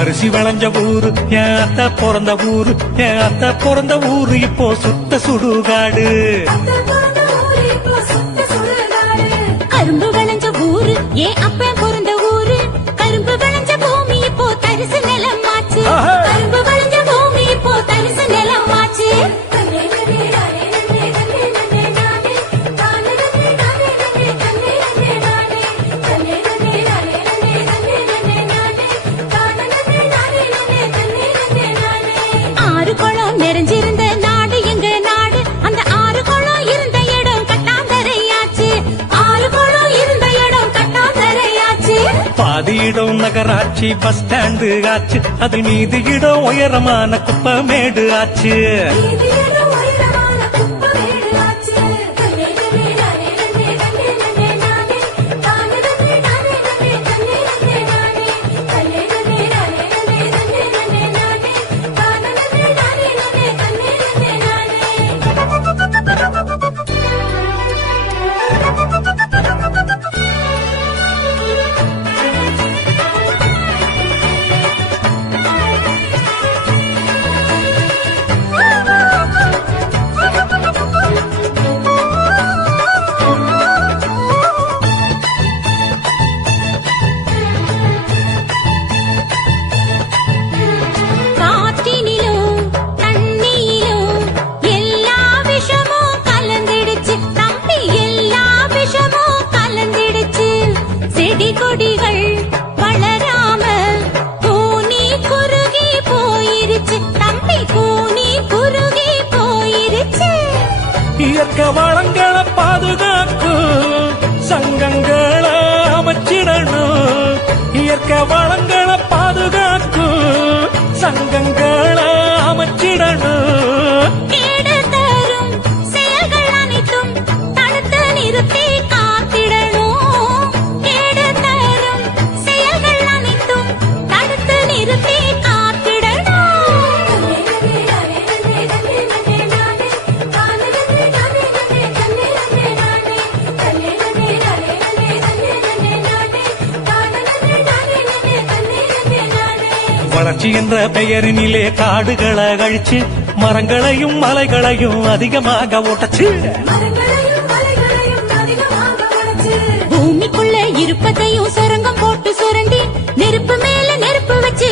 அரிசி வளைஞ்ச ஊரு என் அத்தை பிறந்த ஊரு, என் அத்தை பிறந்த ஊரு இப்போ சுத்த சுடுகாடு. கரும்பு விளைஞ்ச ஊரு என் அப்ப பிறந்த ஊரு, கரும்பு விளைஞ்ச பூமி இப்போ தரிசு நிலம் ஆச்சு. கரும்பு விளைஞ்ச பூமி இப்போ தரிசு நிலம் ஆச்சு. ஆறு குளம் நிறைஞ்சிருந்த நாடு எங்க நாடு, அந்த ஆறு குளம் இருந்த இடம் கட்டாந்தரையாச்சு. ஆறு குளம் இருந்த இடம் கட்டாந்தரையாச்சு. பாதி இடம் நகராட்சி பஸ் ஸ்டாண்டு ஆச்சு, அதில் மீதி இடம் உயரமான குப்பமேடு ஆச்சு. கொடிகள் வளராம கூனி குறுகி போயிருச்சு தம்பி, கூனி குறுகி போயிருச்சு. இயற்கை வளங்களை பாதுகாக்கும் சங்கங்களை அமைச்சிடணும். இயற்கை வளங்களை பாதுகாக்கும் சங்கங்களை அமைச்சிடணும். கேடு தரும் செயல்கள் அனைத்தும் தடுத்து நிறுத்தி காத்திடணும். வளர்ச்சி என்ற பெயரினிலே காடுகளை அழிச்சு மரங்களையும் மலைகளையும் அதிகமாக ஓட்டச்சு. பூமிக்குள்ள இருப்பதையும் சுரங்கம் போட்டு சுரண்டி நெருப்பு மேல நெருப்பு வச்சு